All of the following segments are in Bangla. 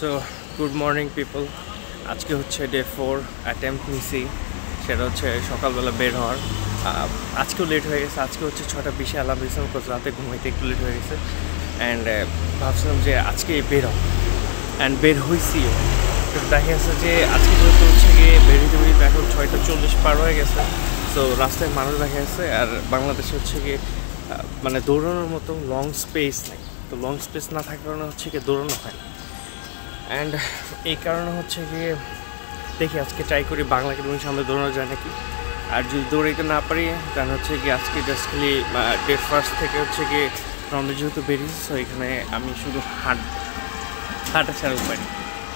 So good morning people. আজকে হচ্ছে ডে 4 অ্যাটেম্প নিছি, সেটা হচ্ছে সকালবেলা বের হওয়ার। আজকেও লেট হয়ে গেছে। আজকে হচ্ছে 6:20 অ্যালার্ম দিয়েছিলাম, রাতে ঘুমাইতে একটু লেট হয়ে গেছে। অ্যান্ড ভাবছিলাম যে আজকে বের হও, অ্যান্ড বের হয়েছিও। দেখা গেছে যে আজকে যেহেতু হচ্ছে গিয়ে বেরিয়ে এখন 6:40 পার হয়ে গেছে। সো রাস্তায় মানুষ দেখা গেছে। আর বাংলাদেশে হচ্ছে গিয়ে মানে দৌড়ানোর মতো লং স্পেস নেই। তো লং স্পেস না থাকার কারণে হচ্ছে গিয়ে দৌড়ানো হয় না। অ্যান্ড এই কারণে হচ্ছে গিয়ে দেখি আজকে ট্রাই করি বাংলা একাডেমির সামনে দৌড়ানো যায় নাকি। আর যদি দৌড়াইতে না পারি তাহলে হচ্ছে গিয়ে আজকে জাস্ট খালি ডে ফার্স্ট থেকে হচ্ছে গিয়ে রমে যেহেতু বেরিয়েছি, সো এখানে আমি শুধু হাঁটা ছাড়া উপায়।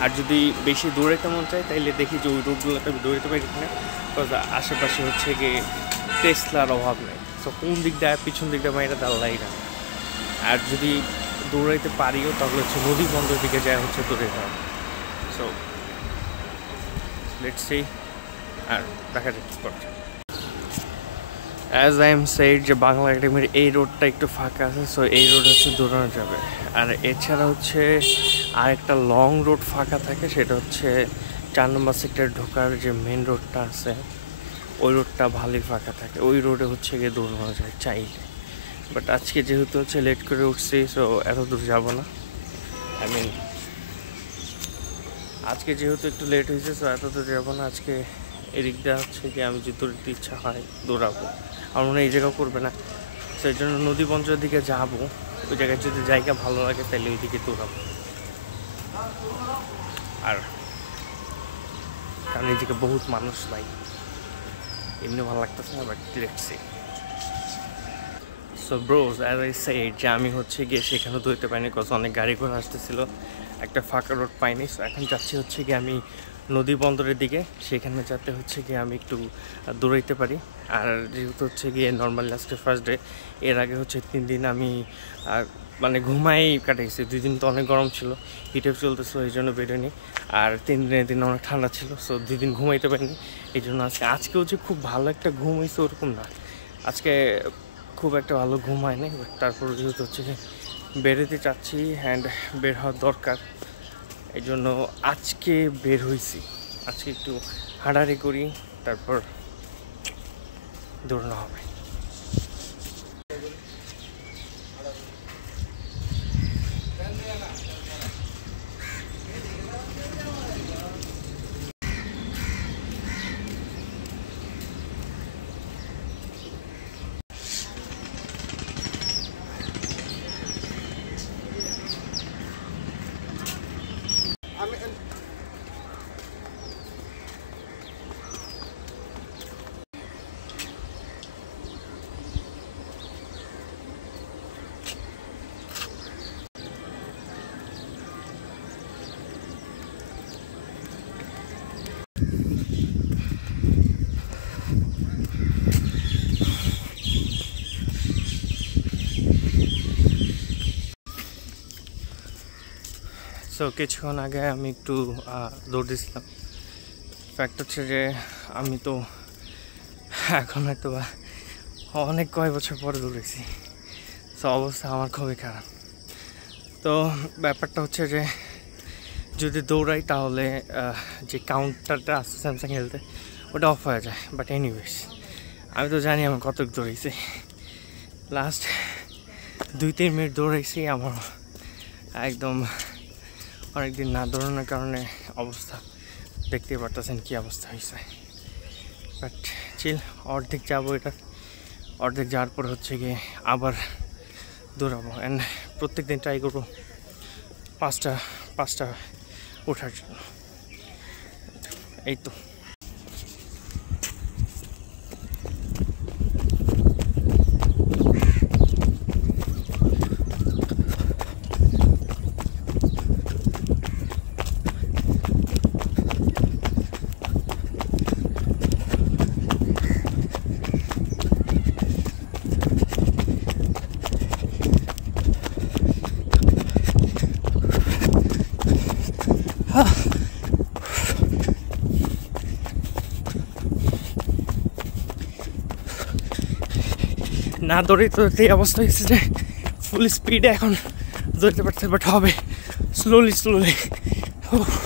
আর যদি বেশি দৌড়াইতে মন চাই তাইলে দেখি যে ওই রোডগুলোতে আমি দৌড়াইতে পারি কিনা, বিকজ আশেপাশে হচ্ছে গিয়ে টেসলার অভাব নেই। সো কোন দিক দিয়ে পিছন দিক দিয়ে এটা দাঁড়াই না। আর যদি দৌড়াইতে পারিও তাহলে হচ্ছে নদী বন্দর দিকে যায় হচ্ছে দৌড়াইতে হবে। সো লেটস সি, আর দেখা যাক কী করছে। অ্যাজ আই এম সেইড যে বাংলা একাডেমির এই রোডটা একটু ফাঁকা আছে, সো এই রোড হচ্ছে দৌড়ানো যাবে। আর এছাড়া হচ্ছে আরেকটা লং রোড ফাঁকা থাকে, সেটা হচ্ছে 4 নম্বর সেক্টর ঢোকার যে মেন রোডটা আছে, ওই রোডটা ভালোই ফাঁকা থাকে। ওই রোডে হচ্ছে গিয়ে দৌড়ানো যায় চাইলে। বাট আজকে যেহেতু হচ্ছে লেট করে উঠছি, সো এত দূর যাবো না। আই মিন আজকে যেহেতু একটু লেট হয়েছে, সো এত দূর যাবো না। আজকে এদিক দেওয়া হচ্ছে কি আমি যদি দৌড়তে ইচ্ছা হয় দৌড়াবো, আমার মনে হয় এই জায়গাও করবে না। সেই জন্য নদী বঞ্চের দিকে যাবো। ওই জায়গায় যদি জায়গা ভালো লাগে তাহলে ওই দিকে দৌড়াবো। আর কারণ এইদিকে বহুত মানুষ নাই, এমনি ভালো লাগতেছে না। But let's see. So Broz, as I said যে আমি হচ্ছে গিয়ে সেখানে দৌড়তে পাইনি, কজ অনেক গাড়ি ঘোড়া আসতেছিলো, একটা ফাঁকা রোড পাইনি। সো এখন যাচ্ছি হচ্ছে গিয়ে আমি নদী বন্দরের দিকে, সেখানে যাতে হচ্ছে গিয়ে আমি একটু দৌড়াইতে পারি। আর যেহেতু হচ্ছে গিয়ে নর্মাল লাস্টে ফার্স্ট ডে, এর আগে হচ্ছে 3 দিন আমি মানে ঘুমাই কাটিয়েছি। 2 দিন তো অনেক গরম ছিল, হিটেও চলতেছিল, এই জন্য বেরোয়নি। আর 3 দিনের দিন অনেক ঠান্ডা ছিল, সো 2 দিন ঘুমাইতে পারিনি। এই জন্য আজকেও যে খুব ভালো একটা ঘুম হয়েছে ওরকম না। আজকে খুব একটা ভালো ঘুম হয়নি। বাট তারপর যেহেতু হচ্ছে বেরোতে চাচ্ছি অ্যান্ড বের হওয়ার দরকার, এই জন্য আজকে বের হয়েছি। আজকে একটু হাঁটাহাঁটি করি, তারপর দৌড়ানো হবে। সো কিছুক্ষণ আগে আমি একটু দৌড় দিয়েছিলাম। ফ্যাক্ট হচ্ছে যে আমি তো এখন হয়তো অনেক কয়েক বছর পরে দৌড়েছি। সো অবস্থা আমার খুবই খারাপ। তো ব্যাপারটা হচ্ছে যে যদি দৌড়াই তাহলে যে কাউন্টারটা আছে স্যামসাং হেলথে, ওটা অফ হয়ে যায়। বাট এনিওয়েজ আমি তো জানি আমি কত দৌড়াইছি। Last 2-3 minute দৌড়াইছি। আমার একদম অনেকদিন না দৌড়ানোর কারণে অবস্থা দেখতে পারতেছেন কী অবস্থা হয়েছে। বাট চিল, অর্ধেক যাবো, এটা অর্ধেক যাওয়ার পর হচ্ছে গিয়ে আবার দৌড়াবো। অ্যান্ড প্রত্যেক দিন ট্রাই করবো 5টা ওঠার জন্য। এই তো না দৌড়ে তো এই অবস্থা হয়েছে যে ফুল স্পিডে এখন দৌড়তে পারছে। বাট হবে স্লোলি Enough.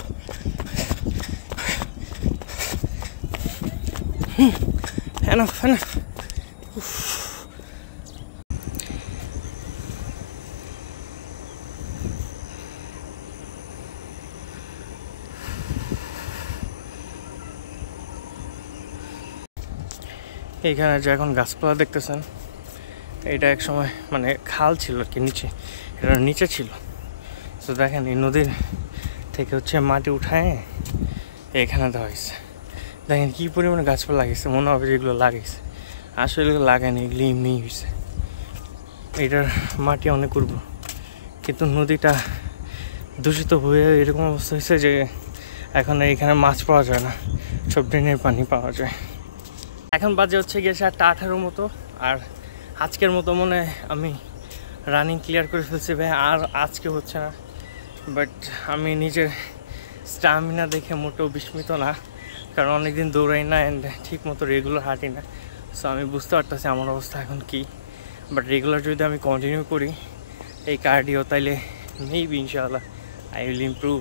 এইখানে যে এখন গাছপালা দেখতেছেন, এটা এক সময় মানে খাল ছিল আর কি, নিচে এটা নিচে ছিল। তো দেখেন এই নদীর থেকে হচ্ছে মাটি উঠায় এখানে দেওয়া হয়েছে। দেখেন কী পরিমাণে গাছপালা লাগিয়েছে, মনে হবে যেগুলো লাগিয়েছে, আসলে এগুলো লাগায়নি, এগুলো এমনি হয়েছে। এটার মাটি অনেক উর্বর, কিন্তু নদীটা দূষিত হয়ে এরকম অবস্থা হয়েছে যে এখন এখানে মাছ পাওয়া যায় না, সব ড্রেনের পানি পাওয়া যায়। এখন বাজে হচ্ছে গিয়ে 7:18 মতো, আর আজকের মতো মনে আমি রানিং ক্লিয়ার করে ফেলছি ভাই, আর আজকে হচ্ছে না। বাট আমি নিজের স্টামিনা দেখে মোটেও বিস্মিত না, কারণ অনেকদিন দৌড়াই না অ্যান্ড ঠিক মতো রেগুলার হাঁটি না। সো আমি বুঝতে পারতেছি আমার অবস্থা এখন কী। বাট রেগুলার যদি আমি কন্টিনিউ করি এই কার্ডিও, তাইলে মেবি ইনশাআল্লাহ আই উইল ইমপ্রুভ।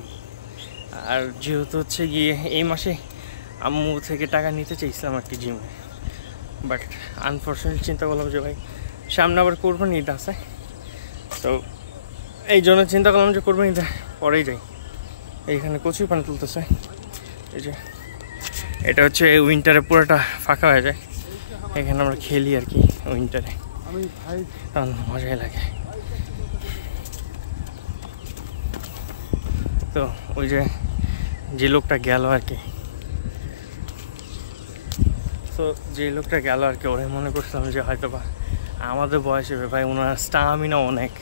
আর যেহেতু হচ্ছে গিয়ে এই মাসে আম্মু থেকে টাকা নিতে চাইছিলাম আর কি জিমে, বাট আনফর্চুনেটলি চিন্তা করলাম যে ভাই সামনে আবার কোরবানি ঈদ আছে, তো এই জন্য চিন্তা করলাম যে কোরবানি ঈদ পরেই যাই। এইখানে প্রচুর পানি তুলতেছে, এই যে এটা হচ্ছে উইন্টারে পুরোটা ফাঁকা হয়ে যায়, এখানে আমরা খেলি আর কি উইন্টারে, মজাই লাগে। তো ওই যে লোকটা গেল আর কি, তো যে লোকটা গেল আর কি, ওরাই মনে করছিলাম যে হয়তো বা আমাদের বয়সে ভাই ওনার স্টামিনা অনেক,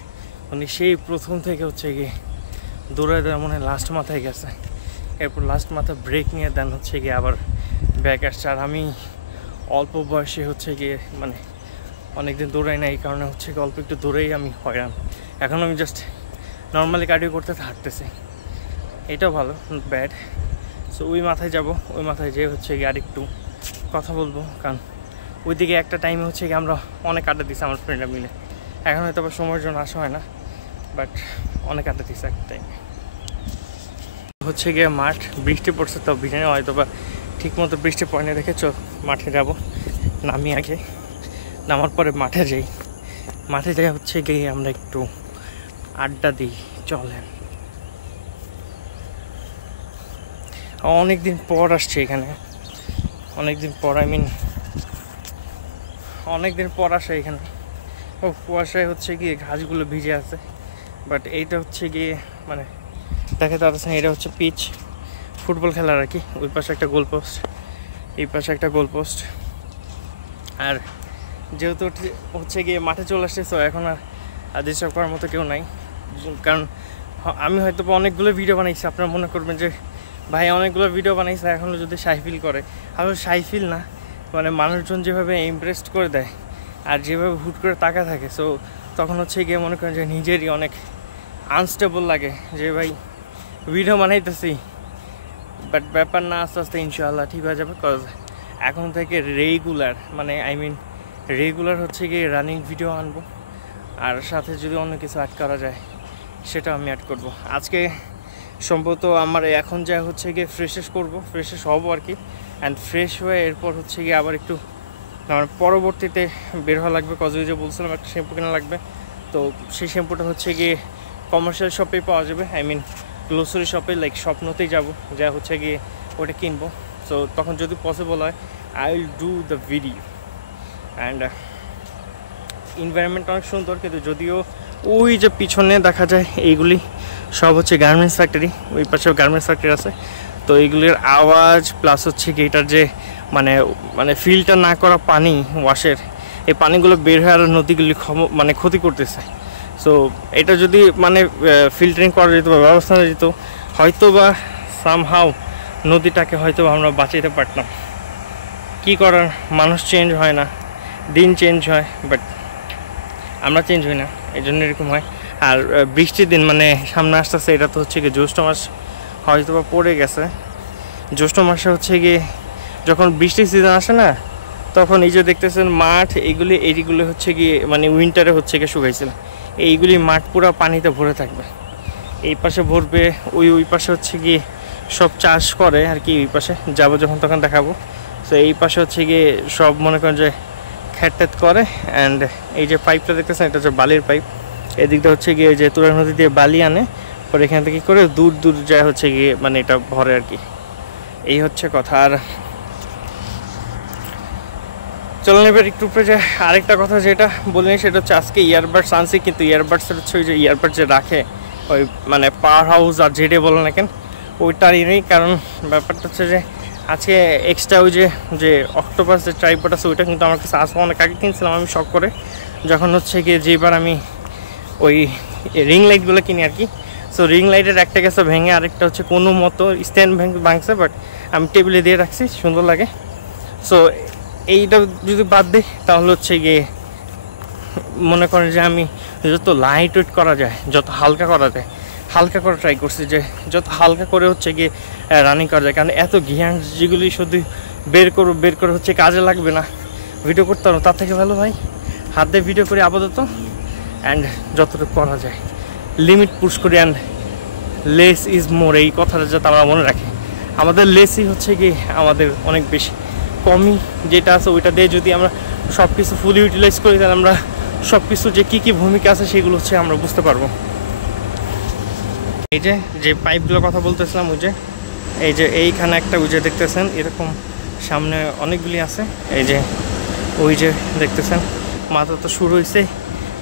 উনি সেই প্রথম থেকে হচ্ছে গিয়ে দৌড়ায় মনে হয় লাস্ট মাথায় গেছে, এরপর লাস্ট মাথা ব্রেক নিয়ে দেন হচ্ছে গিয়ে আবার ব্যাক আসছে। আর আমি অল্প বয়সে হচ্ছে গিয়ে মানে অনেকদিন দৌড়াই না, এই কারণে হচ্ছে গিয়ে অল্প একটু দৌড়েই আমি হয়রান। এখন আমি জাস্ট নর্মালি কার্ডিও করতে থাকতেছি, এটাও ভালো, ব্যাড। সো ওই মাথায় যাব, ওই মাথায় যেয়ে হচ্ছে গিয়ে আরেকটু কথা বলবো, কারণ ওইদিকে একটা টাইমে হচ্ছে গিয়ে আমরা অনেক আড্ডা দিচ্ছি আমার ফ্রেন্ডরা মিলে। এখন হয়তো আবার সময়ের জন্য আসা হয় না, বাট অনেক আড্ডা দিচ্ছি একটা টাইমে। হচ্ছে গিয়ে মাঠ, বৃষ্টি পড়ছে, তো বিজানে হয়তো বা ঠিক মতো বৃষ্টি পড়ে দেখে মাঠে যাব। নামি আগে, নামার পরে মাঠে যাই, মাঠে যাই হচ্ছে গিয়ে আমরা একটু আড্ডা দিই, চলেন। অনেকদিন পর আসছে এখানে, অনেকদিন পর, অনেকদিন পর আসে এখানে। ও কুয়াশায় হচ্ছে গিয়ে ঘাসগুলো ভিজে আছে, বাট এইটা হচ্ছে গিয়ে মানে দেখে যাচ্ছে, এটা হচ্ছে পিচ ফুটবল খেলার আর কি। ওই পাশে একটা গোল পোস্ট, এই পাশে একটা গোল পোস্ট। আর যেহেতু হচ্ছে গিয়ে মাঠে চলে আসছে, তো এখন আর ডিস্টার্ব করার মতো কেউ নাই, কারণ আমি হয়তো অনেকগুলো ভিডিও বানাইছি, আপনারা মনে করবেন যে ভাই অনেকগুলো ভিডিও বানাইছে এখনও যদি শাই ফিল করে। আসলে শাই ফিল না, মানে মানুষজন যেভাবে ইমপ্রেসড করে দেয় আর যেভাবে হুট করে তাকা থাকে, সো তখন হচ্ছে গিয়ে মনে করেন যে নিজেরই অনেক আনস্টেবল লাগে যে ভাই ভিডিও বানাইতেছি, বাট ব্যাপার না, আস্তে আস্তে ইনশাআল্লাহ ঠিক হয়ে যাবে। কজ এখন থেকে রেগুলার মানে রেগুলার হচ্ছে গিয়ে রানিং ভিডিও আনবো, আর সাথে যদি অন্য কিছু অ্যাড করা যায় সেটা আমি অ্যাড করব। আজকে সম্ভবত আমার এখন যা হচ্ছে গিয়ে ফ্রেশেস হবো আর কি, অ্যান্ড ফ্রেশ হয়ে এরপর হচ্ছে গিয়ে আবার একটু আমার পরবর্তীতে বের হওয়া লাগবে। কজ যে বলছিলাম একটা শ্যাম্পু কেনা লাগবে, তো সেই শ্যাম্পুটা হচ্ছে গিয়ে কমার্শিয়াল শপেই পাওয়া যাবে, গ্লোসারি শপে, লাইক স্বপ্নতেই যাবো, যা হচ্ছে গিয়ে ওটা কিনবো। সো তখন যদি পসিবল হয় I will do the video. And environment অনেক সুন্দর, কিন্তু যদিও ওই যে পিছনে দেখা যায় এইগুলি সব হচ্ছে গার্মেন্টস ফ্যাক্টরি, ওই পাশে গার্মেন্টস ফ্যাক্টরি আছে, তো এইগুলির আওয়াজ প্লাস হচ্ছে কি এটার যে মানে ফিল্টার না করা পানি ওয়াশের, এই পানিগুলো বের হয়ে আর নদীগুলি মানে ক্ষতি করতেছে। সো এটা যদি মানে ফিল্টারিং করা যেত বা ব্যবস্থা নেওয়া যেত, হয়তো বা সামহাও নদীটাকে হয়তো আমরা বাঁচাইতে পারতাম। কী করার, মানুষ চেঞ্জ হয় না, দিন চেঞ্জ হয়, বাট আমরা চেঞ্জ হই না, এই জন্য এরকম হয়। আর বৃষ্টির দিন মানে সামনে আসতেছে, এটা তো হচ্ছে গিয়ে জ্যৈষ্ঠ মাস হয়তো বা পড়ে গেছে। জ্যৈষ্ঠ মাসে হচ্ছে গিয়ে যখন বৃষ্টির সিজন আসে না, তখন এই যে দেখতেছেন মাঠ, এইগুলি হচ্ছে গিয়ে মানে উইন্টারে হচ্ছে গিয়ে শুকাইছিল, এইগুলি মাঠ পুরো পানিতে ভরে থাকবে। এই পাশে ভরবে, ওই পাশে হচ্ছে গিয়ে সব চাষ করে আর কি। ওই পাশে যাবো যখন তখন দেখাবো। তো এই পাশে হচ্ছে গিয়ে সব মনে করেন যে খ্যাট করে। অ্যান্ড এই যে পাইপটা দেখতেছেন এটা হচ্ছে বালির পাইপ। এদিকটা হচ্ছে গিয়ে যে তুরাগ নদী দিয়ে বালি আনে, পরে এখান থেকে করে দূর দূর যায় হচ্ছে গিয়ে মানে এটা ভরে আর কি। এই হচ্ছে কথা। আর চলেন এবার একটু উপরে যে আরেকটা কথা যেটা বলিনি সেটা হচ্ছে আজকে ইয়ারবাডস আনছি, কিন্তু ইয়ারবাডসের হচ্ছে ওই যে ইয়ারবাড যে রাখে ওই মানে পাওয়ার হাউস আর যেটা বলে না কেন ওইটারই নেই। কারণ ব্যাপারটা হচ্ছে যে আজকে এক্সট্রা ওই যে অক্টোপাস যে ট্রাইপড আছে ওইটা কিন্তু আমার কাছে আসবো অনেক আগে কিনছিলাম আমি শখ করে, যখন হচ্ছে গিয়ে যেবার আমি ওই রিং লাইটগুলো কিনি আর কি। সো রিং লাইটের একটা গেছে ভেঙে, আরেকটা হচ্ছে কোনো মতো স্ট্যান্ড ভাঙছে, বাট আমি টেবিলে দিয়ে রাখছি, সুন্দর লাগে। সো এইটা যদি বাদ দিই তাহলে হচ্ছে গিয়ে মনে করেন যে আমি যত লাইট ওয়েট করা যায়, যত হালকা করা যায় হালকা করে ট্রাই করছি, যে যত হালকা করে হচ্ছে গিয়ে রানিং করা যায়। কারণ এত জ্ঞান যেগুলি শুধু বের করে হচ্ছে কাজে লাগবে না, ভিডিও করতে পারবো, তার থেকে ভালো ভাই হাত দিয়ে ভিডিও করি আপাতত। অ্যান্ড যতটুকু করা যায় লিমিট পুশ করি। অ্যান্ড লেস ইজ মোর, এই কথাটা যাতে আমরা মনে রাখি। আমাদের লেসই হচ্ছে গিয়ে আমাদের অনেক বেশি, কমই যেটা আছে ওইটা দিয়ে যদি আমরা সব কিছু ফুলি ইউটিলাইজ করি তাহলে আমরা সব কিছু যে কী ভূমিকা আছে সেগুলো হচ্ছে আমরা বুঝতে পারবো। এই যে পাইপগুলোর কথা বলতেছিলাম, এই যে এইখানে একটা ওই যে দেখতেছেন এরকম সামনে অনেকগুলি আছে। এই যে ওই যে দেখতেছেন মাথা তো শুরু হয়েছে,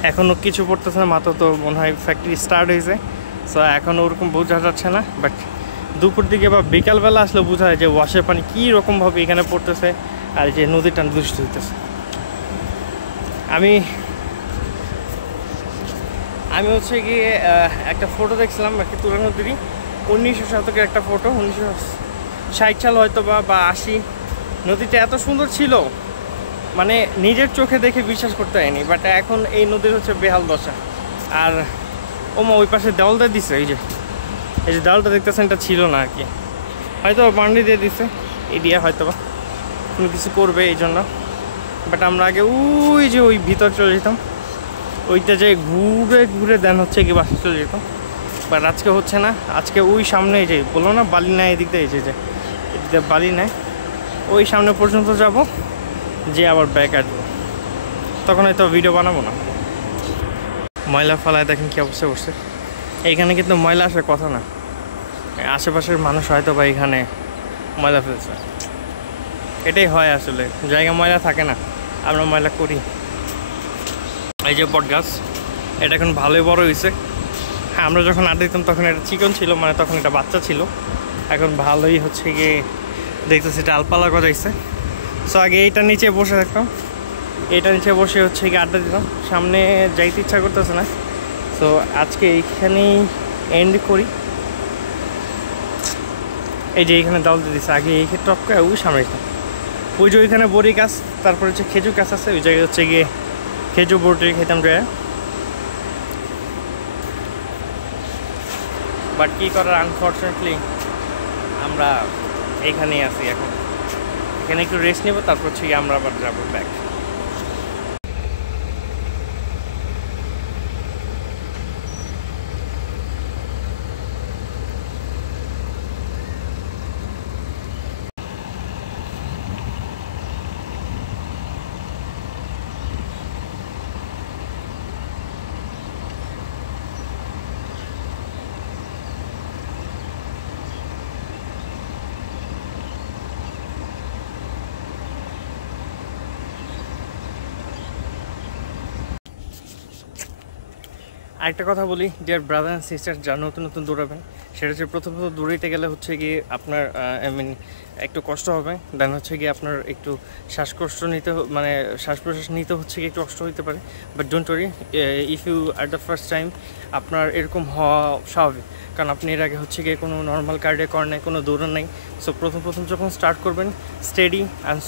এখনও কিছু পড়তেছে না, মাথা তো মনে হয় ফ্যাক্টরি স্টার্ট হয়েছে। সো এখনও ওরকম বোঝা যাচ্ছে না, বাট দুপুর দিকে বা বিকালবেলা আসলে বোঝা যায় যে ওয়াশের পানি কী রকমভাবে এখানে পড়তেছে আর যে নদীটা দূষিত হইতেছে। আমি হচ্ছে গিয়ে একটা ফটো দেখছিলাম আর কি, তুরাগ নদীরই 1900 শতকের একটা ফটো, 1960 সাল হয়তো বা 80। নদীটা এত সুন্দর ছিল মানে নিজের চোখে দেখে বিশ্বাস করতে হয়নি, বাট এখন এই নদীর হচ্ছে বেহাল দশা। আর ওমা ওই পাশে দেওয়াল দিয়ে দিছে, এই যে দেওয়ালটা দেখতেছেন এটা ছিল না আর কি, হয়তো বাউন্ডারি দিয়ে দিছে, এই দিয়ে হয়তো বা কোনো কিছু করবে এই জন্য। বাট আমরা আগে ওই ভিতর চলে যেতাম, ওইটা যে ঘুরে দেন হচ্ছে কি বাসে চলে যেতাম। বাট আজকে হচ্ছে না, আজকে ওই সামনে যে বললো না বালি নেয় এদিক দিয়ে, এই যে এদিক দিয়ে বালি নেয়, ওই সামনে পর্যন্ত যাব, যে আবার ব্যাক আসবো, তখন হয়তো ভিডিও বানাবো না। ময়লা ফেলায় দেখেন কী অবস্থা করছে। এইখানে কিন্তু ময়লা আসার কথা না, আশেপাশের মানুষ হয়তো বা এখানে ময়লা ফেলছে, এটাই হয় আসলে, জায়গা ময়লা থাকে না, আমরা ময়লা করি। এই যে বট গাছ, এটা এখন ভালোই বড় হয়েছে। হ্যাঁ, আমরা যখন আড্ডা দিতাম তখন এটা চিকন ছিল, মানে তখন এটা বাচ্চা ছিল, এখন ভালোই হচ্ছে গিয়ে দেখতেছি ডালপালা গজাইছে। সো আগে এইটার নিচে বসে থাকতাম, এইটার নিচে বসে হচ্ছে গিয়ে আড্ডা দিতাম, সামনে যাইতে ইচ্ছা করতেছে না। সো আজকে এইখানেই এন্ড করি। এই যে এইখানে ডাল দিয়ে দিচ্ছে, আগে এইখানে টপকা ওই সামনে যেতাম, ওই যে ওইখানে বড়ি গাছ, তারপর হচ্ছে খেজুর গাছ আছে, ওই জায়গায় হচ্ছে গিয়ে খেজুর বড়ি খেতাম যায়। বাট কী করার, আনফর্চুনেটলি আমরা এইখানেই আছি এখন, এখানে একটু রেস্ট নেবো, তারপর হচ্ছে আমরা আবার যাবো ব্যাক। আরেকটা কথা বলি, ডিয়ার ব্রাদার অ্যান্ড সিস্টার, যারা নতুন দৌড়াবেন, সেটা হচ্ছে প্রথমত দৌড়াইতে গেলে হচ্ছে গিয়ে আপনার একটু কষ্ট হবে, দেন হচ্ছে গিয়ে আপনার একটু শ্বাসকষ্ট নিতে, মানে শ্বাস প্রশ্বাস নিতে হচ্ছে গিয়ে একটু কষ্ট হতে পারে। But don't worry, if you are the first time আপনার এরকম হওয়া স্বাভাবিক, কারণ আপনি এর আগে হচ্ছে গিয়ে কোনো নর্মাল কার্ডিয়াক করেন নাই, কোনো দৌড়ান নাই। সো প্রথম যখন স্টার্ট করবেন, steady and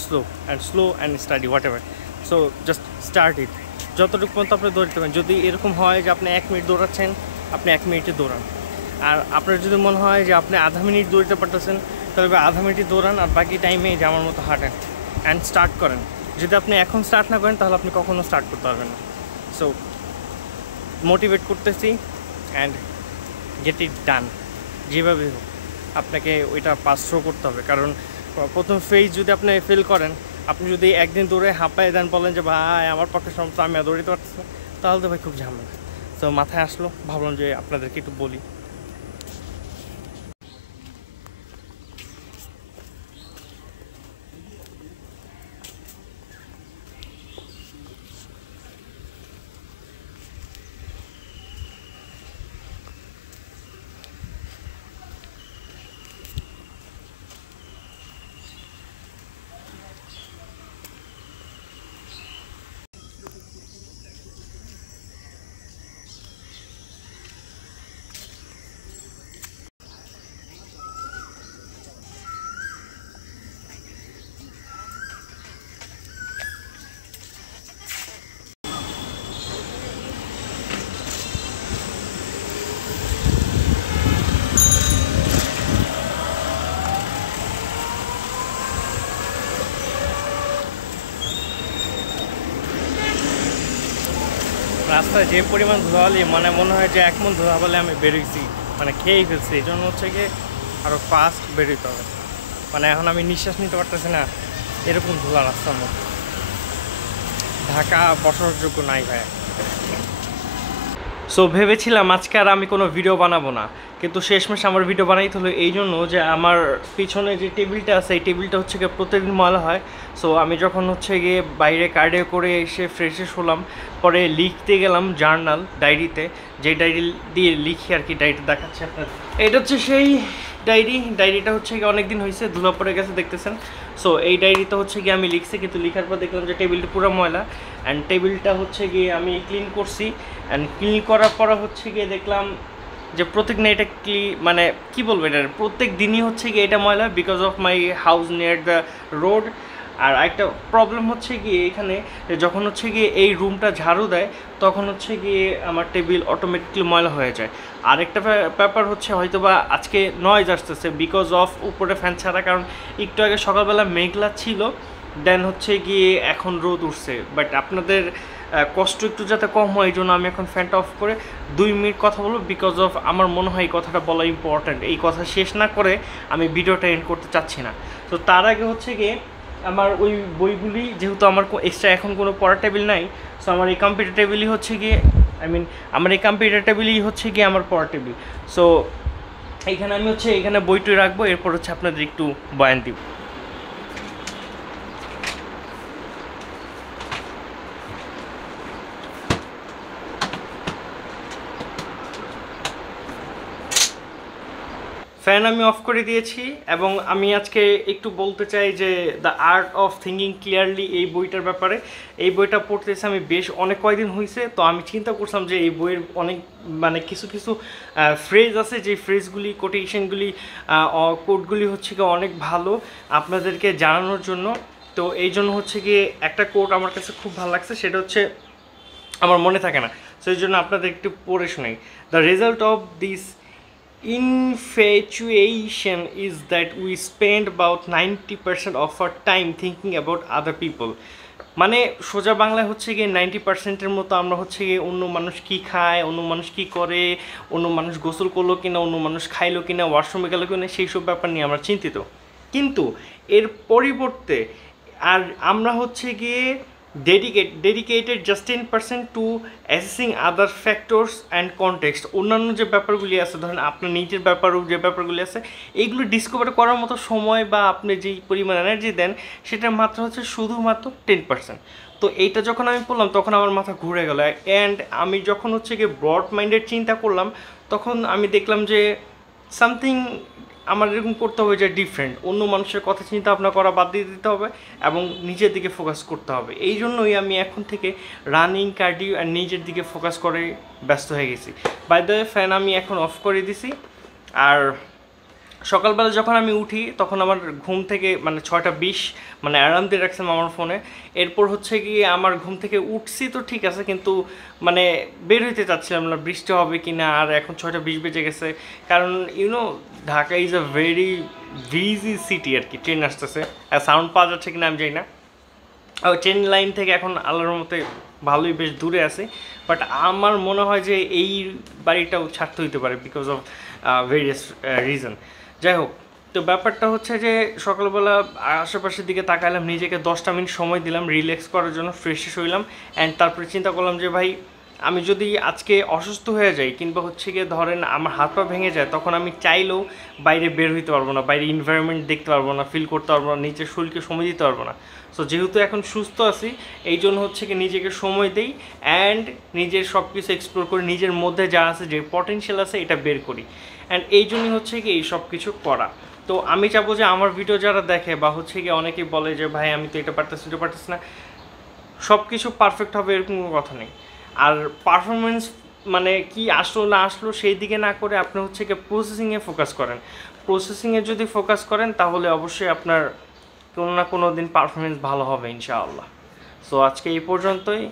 slow and study what ever, so just start it. যতটুকু পর্যন্ত আপনি দৌড়াতে পারেন, যদি এরকম হয় যে আপনি 1 মিনিট দৌড়াচ্ছেন, আপনি 1 মিনিটে দৌড়ান। আর আপনার যদি মনে হয় যে আপনি আধা মিনিট দৌড়তে পারতেছেন, তাহলে 1/2 মিনিটই দৌড়ান, আর বাকি টাইমে যে আমার মতো হাঁটেন অ্যান্ড স্টার্ট করেন। যদি আপনি এখন স্টার্ট না করেন তাহলে আপনি কখনও স্টার্ট করতে পারবেন না। সো মোটিভেট করতেছি অ্যান্ড গেট ইট ডান, যেভাবে হোক আপনাকে ওইটা পাস থ্রো করতে হবে। কারণ প্রথম ফেজ যদি আপনি ফেল করেন, আপনি যদি একদিন দৌড়ে হাঁপায় দেন, বলেন যে ভাই আমার পক্ষে সমস্যা, আমি আর দৌড়িতে পারতেছি না, তাহলে তো ভাই খুব ঝামেলা। তো মাথায় আসলো, ভাবলাম যে আপনাদেরকে একটু বলি। রাস্তায় যে পরিমাণ ধোঁয়ালি, মানে মনে হয় যে এক মন ধোঁয়া বলে আমি বেরোইছি, মানে খেয়েই ফেলছি। এই জন্য হচ্ছে গিয়ে আরও ফাস্ট বেরোতে হবে। মানে এখন আমি নিঃশ্বাস নিতে পারতেছি না, এরকম ধোলা রাস্তার মধ্যে। ঢাকা বসার যোগ্য নাই ভাই। সো ভেবেছিলাম আজকে আর আমি কোনো ভিডিও বানাবো না, কিন্তু শেষমেশ আমার ভিডিও বানাইতে হলো এই জন্য যে আমার পিছনে যে টেবিলটা আছে, এই টেবিলটা হচ্ছে গিয়ে প্রত্যেকদিন ময়লা হয়। সো আমি যখন হচ্ছে গিয়ে বাইরে কার্ডে করে এসে ফ্রেশে হলাম, পরে লিখতে গেলাম জার্নাল, ডায়েরিতে, যে ডায়েরি দিয়ে লিখি আর কি। ডায়েরিটা দেখাচ্ছে আপনার, এটা হচ্ছে সেই ডায়েরিটা হচ্ছে গিয়ে অনেক দিন হয়েছে, ধুলা পড়ে গেছে দেখতেছেন। সো এই ডায়েরিটা হচ্ছে গিয়ে আমি লিখছি, কিন্তু লিখার পর দেখলাম যে টেবিলটা পুরো ময়লা। অ্যান্ড টেবিলটা হচ্ছে গিয়ে আমি ক্লিন করছি, অ্যান্ড ক্লিন করার পর হচ্ছে গিয়ে দেখলাম যে প্রত্যেক দিন এটা মানে কী বলবো, এটা প্রত্যেক দিনই হচ্ছে গিয়ে এটা ময়লা, because of my house near the road. আর একটা প্রবলেম হচ্ছে গিয়ে এখানে, যখন হচ্ছে গিয়ে এই রুমটা ঝাড়ু দেয়, তখন হচ্ছে গিয়ে আমার টেবিল অটোমেটিকলি ময়লা হয়ে যায়। আরেকটা ব্যাপার হচ্ছে, হয়তো বা আজকে নয়েজ আসতেছে বিকজ অফ উপরে ফ্যান ছাড়া, কারণ একটু আগে সকালবেলা মেঘলা ছিল, দেন হচ্ছে গিয়ে এখন রোদ উঠছে। বাট আপনাদের কষ্ট একটু যাতে কম হয়, এই জন্য আমি এখন ফ্যানটা অফ করে 2 মিনিট কথা বলবো, বিকজ অফ আমার মনে হয় এই কথাটা বলা ইম্পর্ট্যান্ট। এই কথা শেষ না করে আমি ভিডিওটা এন্ড করতে চাচ্ছি না। তো তার আগে হচ্ছে গিয়ে আমার ওই বইগুলি, যেহেতু আমার এক্সট্রা এখন কোনো পড়ার টেবিল নাই, সো আমার এই কম্পিউটার টেবিলই হচ্ছে গিয়ে আমার এই কম্পিউটার টেবিলই হচ্ছে গিয়ে আমার পড়ার টেবিল। সো এইখানে আমি হচ্ছে এখানে বইটই রাখবো, এরপর হচ্ছে আপনাদের একটু বয়ান দিব। ফ্যান আমি অফ করে দিয়েছি, এবং আমি আজকে একটু বলতে চাই যে the art of thinking clearly, এই বইটার ব্যাপারে। এই বইটা পড়তেছে আমি বেশ অনেক কয়েকদিন হয়েছে, তো আমি চিন্তা করছিলাম যে এই বইয়ের অনেক মানে কিছু কিছু ফ্রেজ আছে, যে ফ্রেজগুলি, কোটেশনগুলি, কোডগুলি হচ্ছে কি অনেক ভালো আপনাদেরকে জানানোর জন্য। তো এই জন্য হচ্ছে গিয়ে একটা কোড আমার কাছে খুব ভালো লাগছে, সেটা হচ্ছে আমার মনে থাকে না, তো এই জন্য আপনাদের একটু পড়ে শোনাই। The result of this infatuation is that we spend about 90% of our time thinking about other people. মানে সোজা বাংলায় হচ্ছে গিয়ে 90%-এর মতো আমরা হচ্ছে গিয়ে অন্য মানুষ কী খায়, অন্য মানুষ কী করে, অন্য মানুষ গোসল করলো কিনা, অন্য মানুষ খাইলো কিনা, ওয়াশরুমে গেলো কিনা, সেই সব ব্যাপার নিয়ে আমরা চিন্তিত। কিন্তু এর পরিবর্তে আর আমরা হচ্ছে গিয়ে dedicated just 10% to assessing other factors and context. অন্যান্য যে ব্যাপারগুলি আছে, ধরেন আপনার নিজের ব্যাপারও যে ব্যাপারগুলি আছে, এইগুলো ডিসকভার করার মতো সময় বা আপনি যেই পরিমাণ এনার্জি দেন, সেটার মাত্রা হচ্ছে শুধুমাত্র 10%। তো এইটা যখন আমি পড়লাম তখন আমার মাথা ঘুরে গেল, অ্যান্ড আমি যখন হচ্ছে গিয়ে ব্রড মাইন্ডেড চিন্তা করলাম, তখন আমি দেখলাম যে সামথিং আমার এরকম করতে হবে যে ডিফারেন্ট, অন্য মানুষের কথা চিন্তা ভাবনা করা বাদ দিয়ে দিতে হবে এবং নিজের দিকে ফোকাস করতে হবে। এই জন্যই আমি এখন থেকে রানিং, কার্ডিও আর নিজের দিকে ফোকাস করে ব্যস্ত হয়ে গেছি। বাই দ্য ওয়ে, ফ্যান আমি এখন অফ করে দিছি। আর সকালবেলা যখন আমি উঠি তখন আমার ঘুম থেকে মানে 6:20 মানে অ্যালার্ম দিয়ে রাখছিলাম আমার ফোনে। এরপর হচ্ছে গিয়ে আমার ঘুম থেকে উঠছি তো ঠিক আছে, কিন্তু মানে বের হইতে চাচ্ছিলাম না, বৃষ্টি হবে কি না। আর এখন 6:20 বেজে গেছে, কারণ you know Dhaka is a very busy city আর কি। ট্রেন আসতেছে, সাউন্ড পাওয়া যাচ্ছে কিনা আমি জানি না। ট্রেন লাইন থেকে এখন আল্লাহর মতে ভালোই বেশ দূরে আছি, বাট আমার মনে হয় যে এই বাড়িটাও ছাড়তে হইতে পারে বিকজ অফ ভেরিয়াস রিজন। যাই হোক, তো ব্যাপারটা হচ্ছে যে সকালবেলা আশেপাশের দিকে তাকাইলাম, নিজেকে 10টা মিনিট সময় দিলাম রিল্যাক্স করার জন্য, ফ্রেশ হইলাম, অ্যান্ড তারপরে চিন্তা করলাম যে ভাই আমি যদি আজকে অসুস্থ হয়ে যাই কিংবা হচ্ছে গিয়ে ধরেন আমার হাত পা ভেঙে যায়, তখন আমি চাইলেও বাইরে বের হইতে পারবো না, বাইরে এনভায়রনমেন্ট দেখতে পারবো না, ফিল করতে পারবো না, নিজের শরীরকে সময় দিতে পারবো না। সো যেহেতু এখন সুস্থ আছি, এই জন্য হচ্ছে কি নিজেকে সময় দিই অ্যান্ড নিজের সব কিছু এক্সপ্লোর করি, নিজের মধ্যে যা আছে, যে পটেনশিয়াল আছে এটা বের করি, অ্যান্ড এই জন্যই হচ্ছে কি এই সব কিছু করা। তো আমি চাবো যে আমার ভিডিও যারা দেখে বা হচ্ছে কি অনেকেই বলে যে ভাই আমি তো এটা পারতেছি ওটা পারতেছি না, সব কিছু পারফেক্ট হবে এরকম কোনো কথা নেই। আর পারফরমেন্স মানে কি আসলো না আসলো সেই দিকে না করে আপনি হচ্ছে কি প্রসেসিংয়ে ফোকাস করেন। প্রসেসিংয়ে যদি ফোকাস করেন তাহলে অবশ্যই আপনার কোনো না কোনো দিন পারফরমেন্স ভালো হবে ইনশাআল্লাহ। সো আজকে এই পর্যন্তই,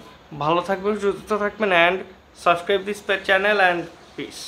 ভালো থাকবেন, সুস্থ থাকবেন, and subscribe this channel, and piece.